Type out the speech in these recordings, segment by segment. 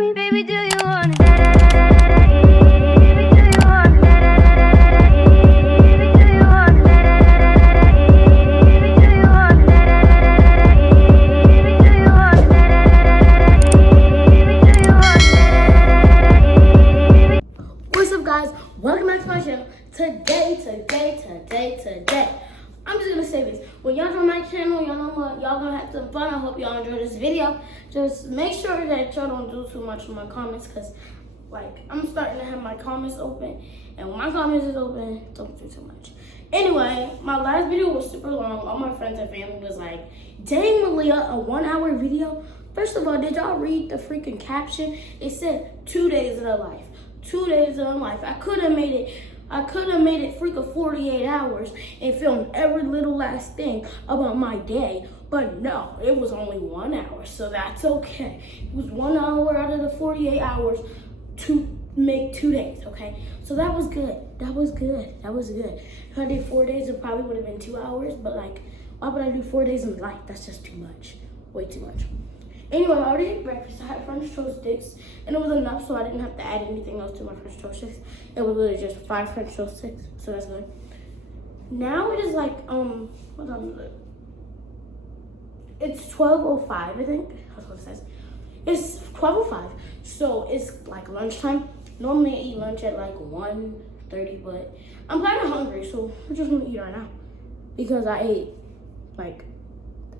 me, baby, do you want it? Baby, do you want it? Baby, do you want it? Baby, do you want it? Baby, do you want it? Baby, do you want it? What's up, guys? Welcome back to my channel. Today, I'm just gonna say this. When y'all join my channel, y'all know what? Y'all gonna have some fun. I hope y'all enjoy this video. Just make sure that y'all don't do too much in my comments, because I'm starting to have my comments open, and when my comments is open, don't do too much. Anyway, my last video was super long. All my friends and family was like, dang, Malia, a 1 hour video? First of all, did y'all read the freaking caption? It said 2 days of their life. 2 days of their life. I could have made it freaking 48 hours and filmed every little last thing about my day. But no, it was only 1 hour, so that's okay. It was 1 hour out of the 48 hours to make 2 days, okay? So that was good. That was good. If I did 4 days, it probably would have been 2 hours, but why would I do 4 days in life? That's just too much. Way too much. Anyway, I already ate breakfast. I had French toast sticks, and it was enough, so I didn't have to add anything else to my French toast sticks. It was literally just 5 French toast sticks, so that's good. Now it is what time is it? It's 12:05, I think. That's what it says. It's 12:05, so it's lunchtime. Normally I eat lunch at 1:30, but I'm kind of hungry, so we're just gonna eat right now because I ate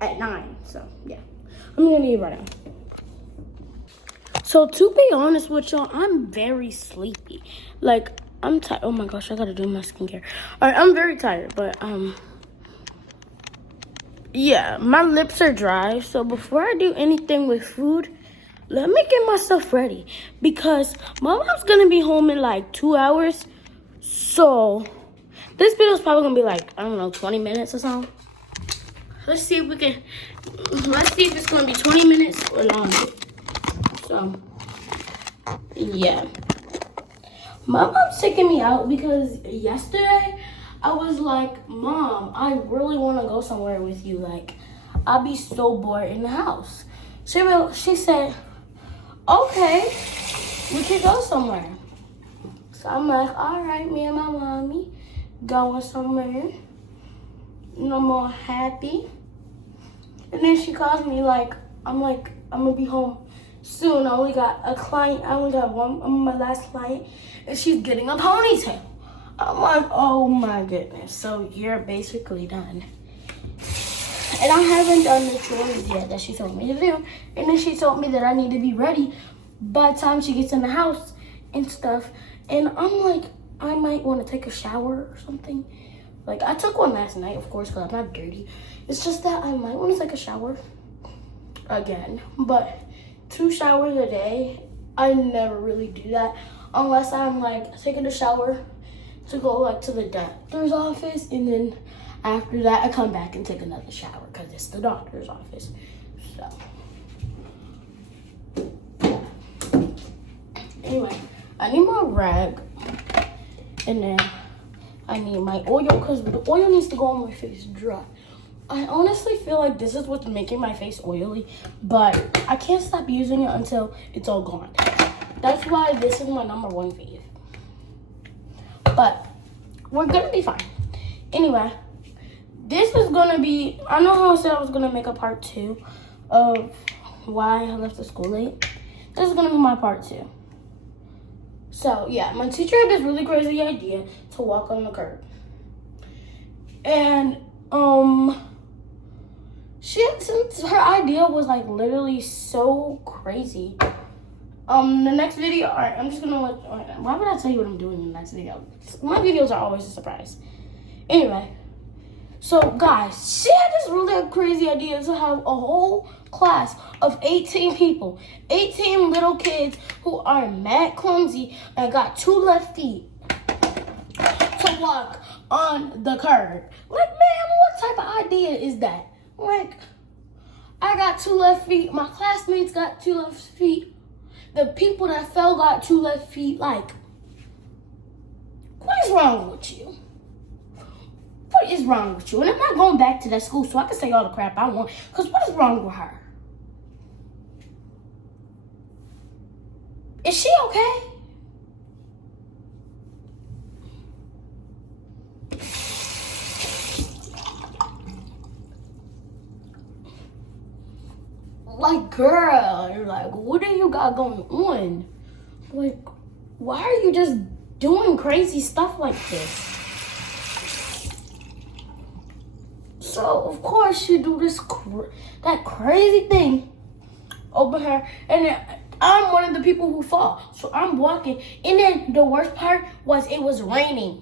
at 9, so yeah. I'm gonna eat right now. So to be honest with y'all, I'm very sleepy. I'm tired. Oh my gosh, I gotta do my skincare. Alright, I'm very tired, but yeah, my lips are dry. So before I do anything with food, let me get myself ready because my mom's gonna be home in 2 hours. So this video is probably gonna be I don't know, 20 minutes or something. Let's see if it's gonna be 20 minutes or longer. So, yeah. My mom's taking me out because yesterday I was like, Mom, I really want to go somewhere with you. I'll be so bored in the house. She said, okay, we can go somewhere. So I'm like, all right, me and my mommy going somewhere. No more happy. And then she calls me I'm gonna be home soon. I only got a client. I only got my last client, and she's getting a ponytail. I'm like, oh my goodness. So you're basically done. And I haven't done the chores yet that she told me to do. And then she told me that I need to be ready by the time she gets in the house and stuff. And I'm like, I might want to take a shower or something. I took one last night, of course, because I'm not dirty. It's just that I might want to take a shower again. But 2 showers a day, I never really do that. Unless I'm, taking a shower to go, to the doctor's office. And then after that, I come back and take another shower because it's the doctor's office. So, anyway, I need my rag. And then I need my oil because the oil needs to go on my face dry. I honestly feel like this is what's making my face oily, but I can't stop using it until it's all gone. That's why this is my #1 fave. But we're gonna be fine. Anyway, this is gonna be, I know how I said I was gonna make a part 2 of why I left the school late. This is gonna be my part 2. So, yeah, my teacher had this really crazy idea to walk on the curb. And, since her idea was, literally so crazy. The next video, alright, I'm just gonna why would I tell you what I'm doing in the next video? My videos are always a surprise. Anyway, so, guys, she had this really crazy idea to have a whole class of 18 people, 18 little kids who are mad clumsy and got 2 left feet to walk on the curb. Man, what type of idea is that? I got 2 left feet, my classmates got 2 left feet, the people that fell got 2 left feet. What is wrong with you? What is wrong with you? And I'm not going back to that school so I can say all the crap I want, because what is wrong with her? Is she okay? Like, girl, you're like, what do you got going on? Like, why are you just doing crazy stuff like this? So, of course, you do that crazy thing over here. And then I'm one of the people who fall. So I'm walking. And then the worst part was it was raining.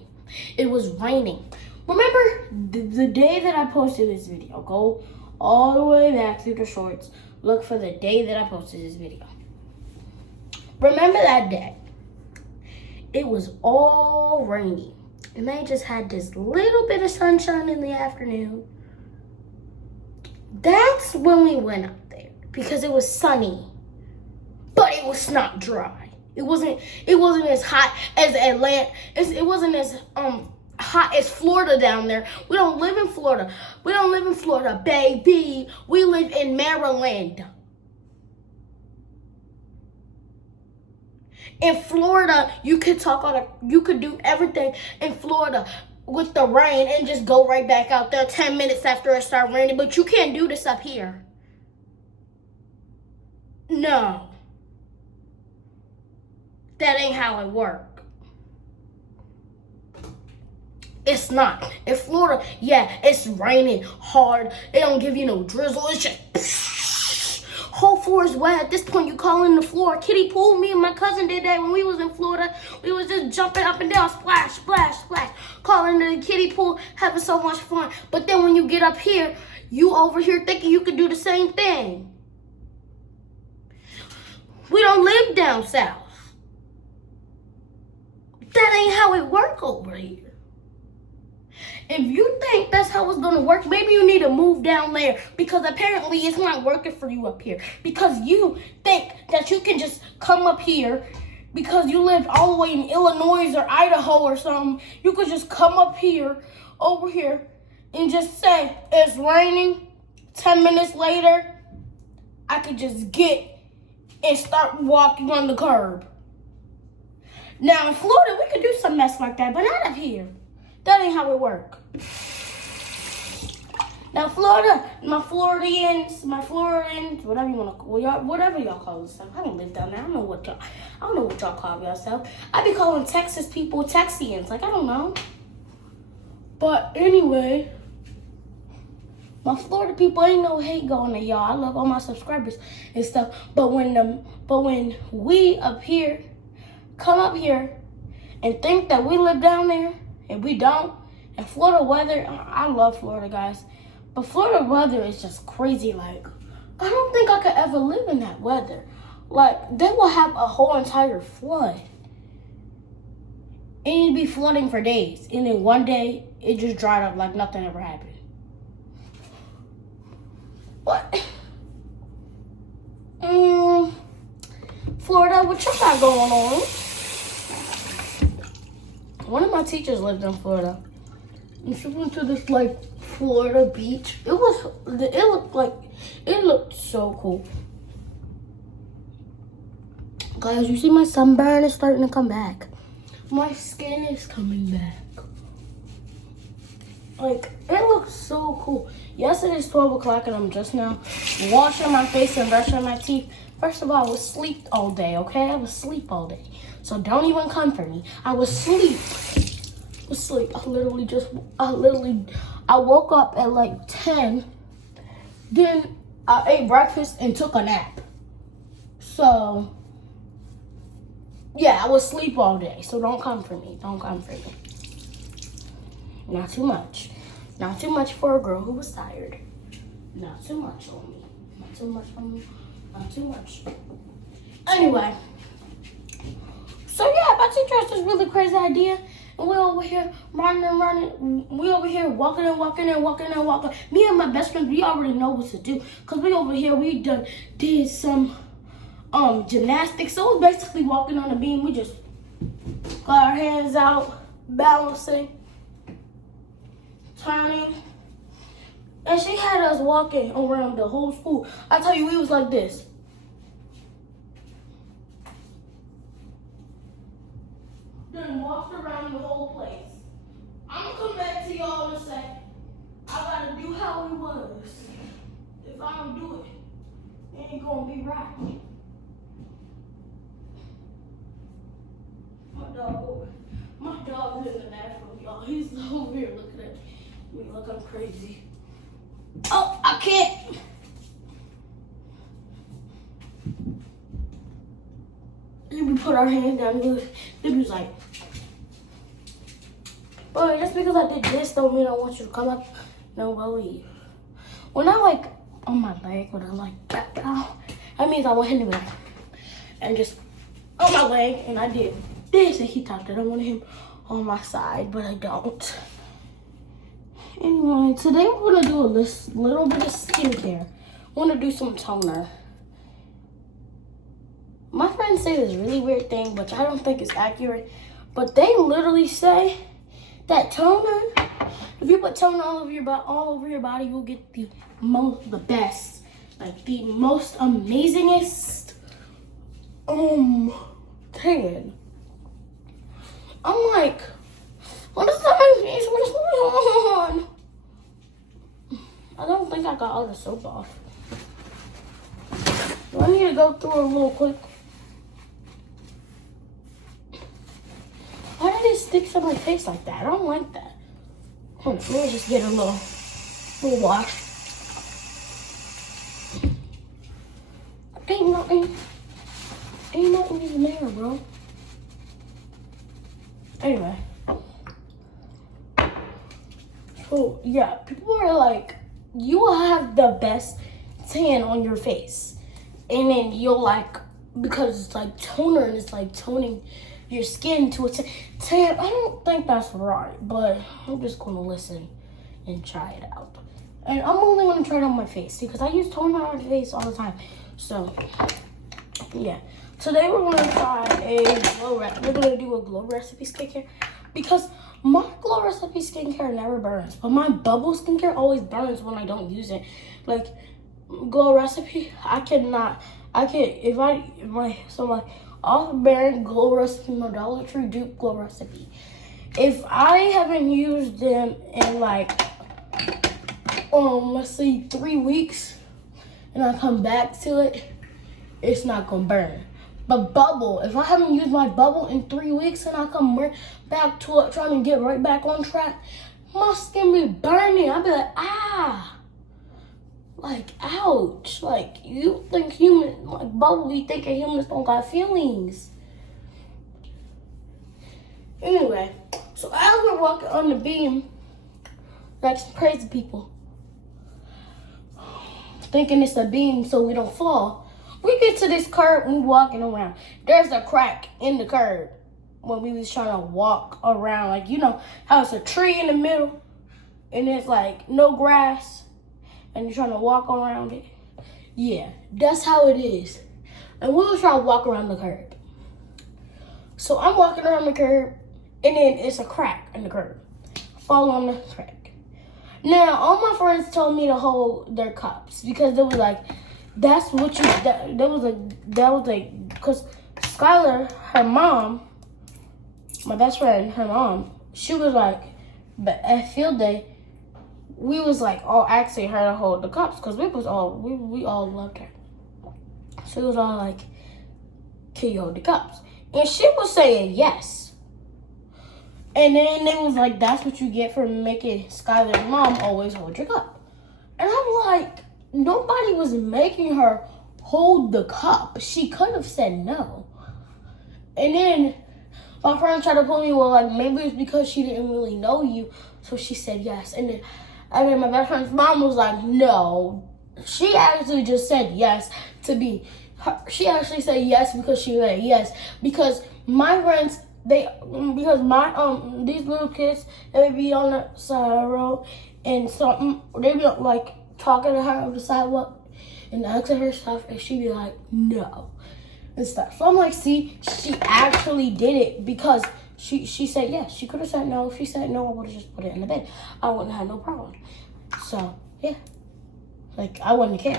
It was raining. Remember the day that I posted this video? Go all the way back through the shorts. Look for the day that I posted this video. Remember that day? It was all rainy. And they just had this little bit of sunshine in the afternoon. That's when we went up there. Because it was sunny. But it was not dry. It wasn't as hot as Atlanta. It wasn't as hot as Florida down there. We don't live in Florida. We don't live in Florida, baby. We live in Maryland. In Florida, you could do everything in Florida with the rain and just go right back out there 10 minutes after it started raining. But you can't do this up here. No. That ain't how it works. It's not. In Florida, yeah, it's raining hard. It don't give you no drizzle. It's just whole floor is wet. At this point, you calling the floor kiddie pool. Me and my cousin did that when we was in Florida. We was just jumping up and down, splash, splash, splash, calling the kiddie pool, having so much fun. But then when you get up here, you over here thinking you could do the same thing. We don't live down south. That ain't how it work over here. If you think that's how it's gonna work, maybe you need to move down there because apparently it's not working for you up here. Because you think that you can just come up here because you live all the way in Illinois or Idaho or something. You could just come up here, over here, and just say, it's raining. 10 minutes later, I could just get and start walking on the curb. Now in Florida, we could do some mess like that, but not up here. That ain't how it work. Now Florida, my Floridians, whatever you wanna call y'all, whatever y'all call yourself. I don't live down there. I don't know what y'all call yourself. I be calling Texas people Texians. Like, I don't know. But anyway, my Florida people ain't no hate going to y'all. I love all my subscribers and stuff. But when we up here come up here and think that we live down there and we don't, and Florida weather, I love Florida, guys, but Florida weather is just crazy. Like, I don't think I could ever live in that weather. Like, they will have a whole entire flood. And it'd be flooding for days. And then one day, it just dried up like nothing ever happened. What? Florida, what you got going on? One of my teachers lived in Florida. And she went to this, like, Florida beach. It looked so cool. Guys, you see my sunburn is starting to come back. My skin is coming back. Like, it looks so cool. Yes, it is 12 o'clock and I'm just now washing my face and brushing my teeth. First of all, I was asleep all day, okay? I was asleep all day. So don't even come for me. I was asleep. I woke up at like 10. Then I ate breakfast and took a nap. So, yeah, I was asleep all day. So don't come for me. Don't come for me. Not too much. Not too much for a girl who was tired. Not too much on me. Not too much on me. Not too much. Anyway. So yeah, my teacher has this really crazy idea. And we over here running. We over here walking. Me and my best friend, we already know what to do. Because we over here, we did some gymnastics. So it was basically walking on the beam. We just got our hands out, balancing, turning. And she had us walking around the whole school. I tell you, we was like this. done walked around the whole place. I'm gonna come back to y'all and say, I gotta do how it was. If I don't do it, it ain't gonna be right. My dog is in the bathroom, y'all. He's over here looking at me like I'm crazy. Oh, I can't. Then we put our hands down and he was like, but just because I did this don't mean I want you to come up. No, believe. When I like on my leg, when I like that down, that means I want him to be like, and just on my leg, and I did this, and he thought that I wanted him on my side, but I don't. Anyway, today we're gonna do a little bit of skincare. We're gonna do some toner. My friends say this really weird thing, which I don't think is accurate, but they literally say that toner, if you put toner all over your body, you'll get the best, like the most amazingest tan. I'm like, what is that face? What is going on? I don't think I got all the soap off. Do I need to go through it real quick? Why did it stick to my face like that? I don't like that. Hold on, let me just get a little wash. Ain't nothing even there, bro. Anyway. So, yeah, people are like, you will have the best tan on your face. And then you'll like, because it's like toner and it's like toning your skin to a tan. I don't think that's right, but I'm just going to listen and try it out. And I'm only going to try it on my face because I use toner on my face all the time. So, yeah. Today we're going to try we're going to do a Glow Recipe skincare because my Glow Recipe skincare never burns, but my bubble skincare always burns when I don't use it. Like Glow Recipe, my off-brand Glow Recipe, my Dollar Tree dupe Glow Recipe. If I haven't used them in like, let's say 3 weeks, and I come back to it, it's not gonna burn. But bubble, if I haven't used my bubble in 3 weeks and I come back to it, trying to get right back on track, my skin be burning. I be like, like, ouch. Like, you think bubble, you thinking humans don't got feelings. Anyway, so as we're walking on the beam, like some crazy people, thinking it's a beam so we don't fall, we get to this curb and we walking around. There's a crack in the curb when we was trying to walk around. Like, you know how it's a tree in the middle and it's like no grass and you're trying to walk around it? Yeah, that's how it is. And we was trying to walk around the curb. So I'm walking around the curb and then it's a crack in the curb. Fall on the crack. Now, all my friends told me to hold their cups because they was like, that's what you, that was like, because Skylar, her mom, my best friend, her mom, she was like, but at field day, we was like all asking her to hold the cups because we all loved her. She was all like, can you hold the cups? And she was saying yes. And then it was like, that's what you get for making Skylar's mom always hold your cup. And I'm like, nobody was making her hold the cup. She could have said no. And then my friend tried to pull me, well, like, maybe it's because she didn't really know you, so she said yes. And then my best friend's mom was like, no. She actually just said yes to be, she actually said yes because she said yes. Because my friends, these little kids, they would be on the side of the road and they'd be like talking to her on the sidewalk and asking her stuff, and she'd be like, no, and stuff. So I'm like, see, she actually did it because she said yes. She could have said no. If she said no, I would have just put it in the bed. I wouldn't have no problem. So, yeah. Like, I wouldn't care.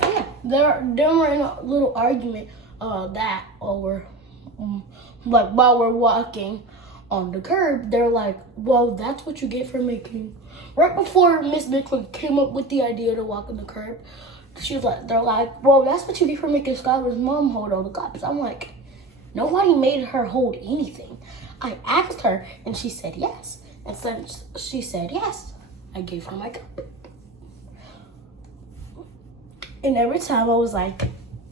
So, yeah. They were in a little argument over like while we're walking on the curb, they're like, well, that's what you get for making. Right before Miss Mitchell came up with the idea to walk on the curb, they're like, well, that's what you get for making Skylar's mom hold all the cups. I'm like, nobody made her hold anything. I asked her, and she said yes. And since she said yes, I gave her my cup. And every time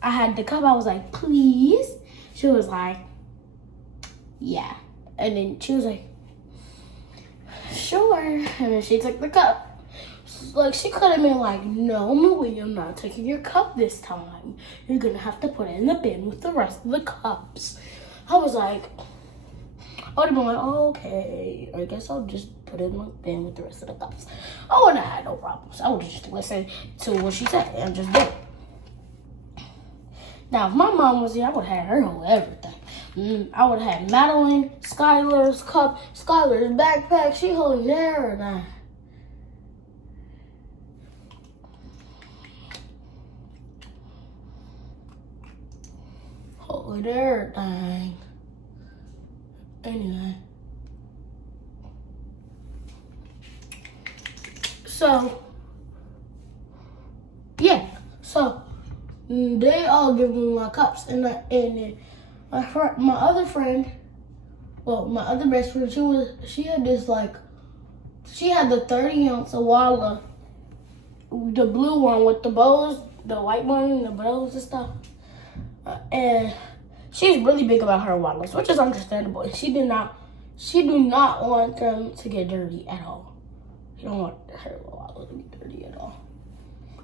I had the cup, I was like, please. She was like, yeah. And then she was like, sure. And then she took the cup. Like, she could have been like, no, Malia, I'm not taking your cup this time. You're going to have to put it in the bin with the rest of the cups. I was like, I would have been like, oh, okay, I guess I'll just put it in the bin with the rest of the cups. I wouldn't have had no problems. I would have just listened to what she said and just did it. Now, if my mom was here, I would have had her hold everything. I would have had Madeline, Skylar's cup, Skylar's backpack. She holding everything. Holding everything. Anyway. So, yeah. So, they all give me my cups. And my other friend, well, my other best friend, she had the 30-ounce Awala, the blue one with the bows, the white one and the bows and stuff. And she's really big about her Awalas, which is understandable. And she do not want them to get dirty at all. She don't want her Awala to be dirty at all.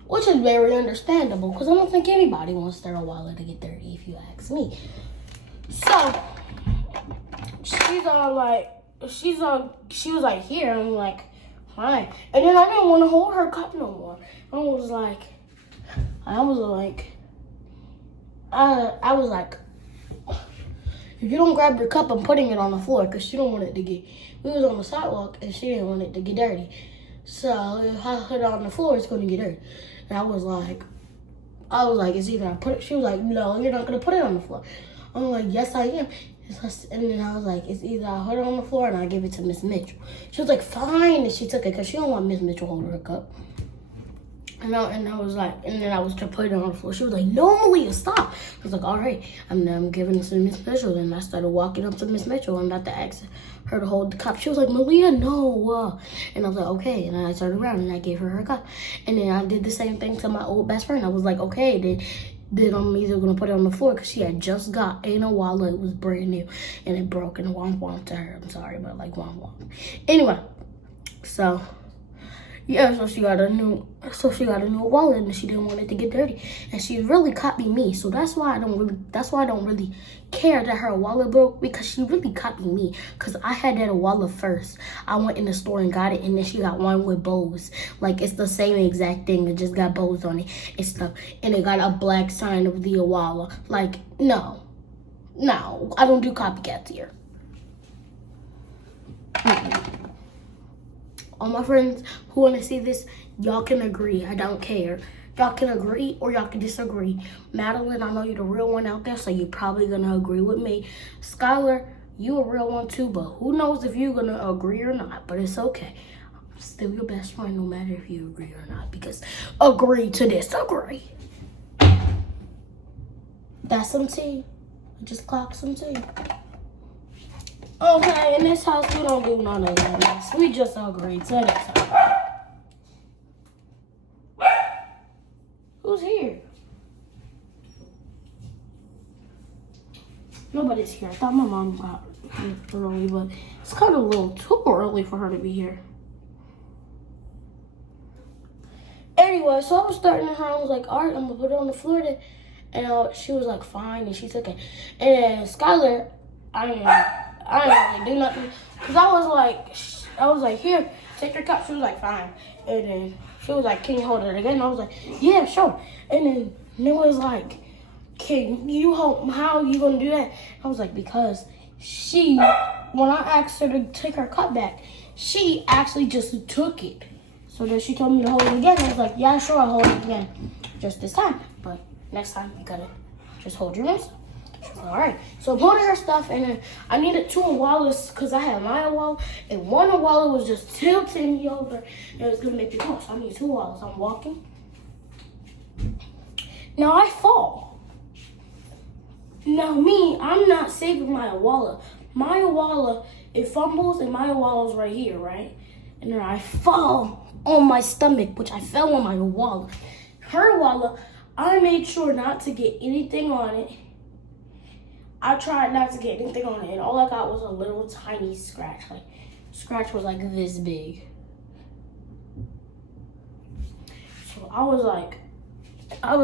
Which is very understandable, because I don't think anybody wants their Awala to get dirty, if you ask me. So, she was like, here. I'm like, fine. And then I didn't want to hold her cup no more. I was like, if you don't grab your cup, I'm putting it on the floor, because she don't want it to get, we was on the sidewalk, and she didn't want it to get dirty. So, if I put it on the floor, it's going to get dirty. And I was like, it's either I put it, she was like, no, you're not going to put it on the floor. I'm like, yes, I am. And then I was like, it's either I put it on the floor and I give it to Miss Mitchell. She was like, fine. And she took it because she don't want Miss Mitchell holding her cup. And I was like, and then I was to put it on the floor. She was like, no, Malia, stop. I was like, all right, I'm giving this to Miss Mitchell. Then I started walking up to Miss Mitchell and about to ask her to hold the cup. She was like, Malia, no. And I was like, okay. And then I turned around and I gave her her cup. And then I did the same thing to my old best friend. I was like, okay, then I'm either going to put it on the floor because she had just got a Awala. It was brand new. And it broke and womp womp to her. I'm sorry, but like womp womp. Anyway, so... yeah, so she got a new wallet and she didn't want it to get dirty. And she really copied me. So that's why I don't really care that her wallet broke, because she really copied me. Because I had that wallet first. I went in the store and got it, and then she got one with bows. Like, it's the same exact thing. It just got bows on it and stuff. And it got a black sign of the Awala. Like, no, I don't do copycats here. All my friends who want to see this, y'all can agree. I don't care. Y'all can agree or y'all can disagree. Madeline, I know you're the real one out there, so you're probably going to agree with me. Skylar, you a real one too, but who knows if you're going to agree or not. But it's okay. I'm still your best friend no matter if you agree or not, because agree to disagree. That's some tea. I just clocked some tea. Okay, in this house, we don't do none of that. We just agree to this. Who's here? Nobody's here. I thought my mom got here early, but it's kind of a little too early for her to be here. Anyway, so I was starting her. I was like, all right, I'm going to put it on the floor then. And she was like, fine, and she took it. And Skylar, I didn't really do nothing, because I was like, here, take your cup. She was like, fine. And then she was like, can you hold it again? And I was like, yeah, sure. And then it was like, can you hold, how are you going to do that? I was like, because when I asked her to take her cup back, she actually just took it. So then she told me to hold it again. I was like, yeah, sure, I'll hold it again. Just this time. But next time, you gotta just hold your wrist. All right, so I'm holding her stuff, and then I needed 2 wallets because I had my wallet, and one wallet was just tilting me over, and it was gonna make me fall. So I need 2 wallets. I'm walking. Now I fall. Now me, I'm not saving my wallet. My wallet, it fumbles, and my wallet's right here, right? And then I fall on my stomach, which I fell on my wallet. Her wallet, I made sure not to get anything on it. I tried not to get anything on it, and all I got was a little tiny scratch. Like, scratch was like this big. So I was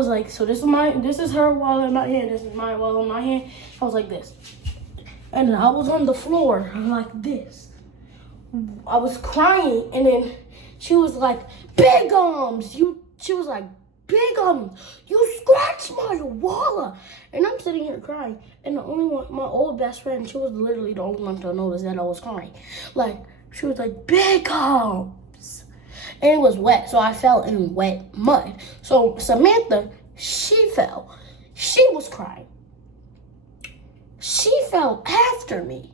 like, so this is her wallet in my hand, this is my wallet in my hand. I was like this. And then I was on the floor like this. I was crying, and then she was like, big arms, she was like, big arms, you scratched my wallet. And I'm sitting here crying, and the only one, my old best friend, she was literally the only one to notice that I was crying. Like, she was like, big arms. And it was wet, so I fell in wet mud. So Samantha, she fell. She was crying. She fell after me.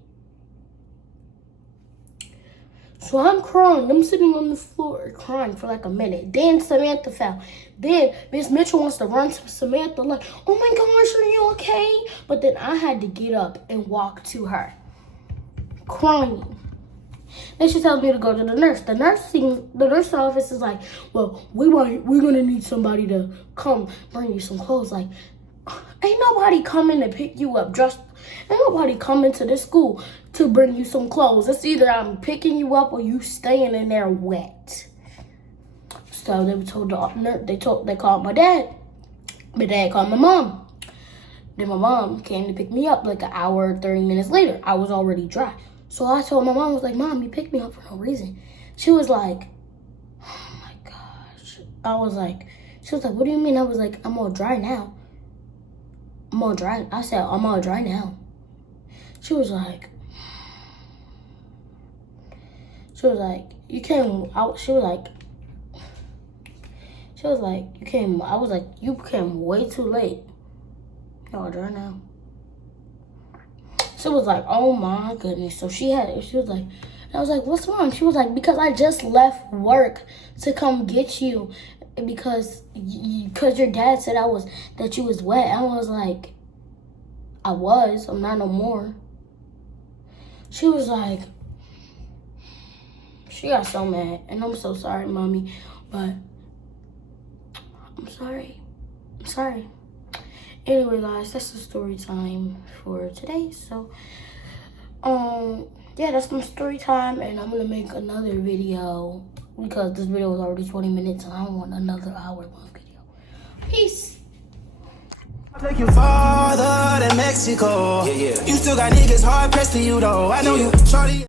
So I'm crying. I'm sitting on the floor crying for like a minute. Then Samantha fell. Then Miss Mitchell wants to run to Samantha like, oh my gosh, are you okay? But then I had to get up and walk to her, crying. Then she tells me to go to the nurse. The nurse office is like, well, we're gonna need somebody to come bring you some clothes. Like, ain't nobody coming to pick you up. Ain't nobody coming to this school to bring you some clothes. It's either I'm picking you up or you staying in there wet. So they told the nurse. They called my dad. My dad called my mom. Then my mom came to pick me up like an hour, 30 minutes later. I was already dry. So I told my mom, I was like, Mom, you picked me up for no reason. She was like, oh my gosh. She was like, what do you mean? I was like, I'm all dry now. I'm all dry. I said, I'm all dry now. She was like, you came out. She was like, you came. I was like, you came way too late. You're all dry now. She was like, oh my goodness. So she was like, I was like, what's wrong? She was like, because I just left work to come get you because your dad said that you was wet. I was like, I'm not no more. She was like, she got so mad, and I'm so sorry, Mommy, but I'm sorry. Anyway, guys, that's the story time for today. So, yeah, that's my story time, and I'm gonna make another video because this video was already 20 minutes, and I don't want another hour-long video. Peace. Take you farther than Mexico. Yeah. You still got niggas hard pressed to you though. I know you, shorty.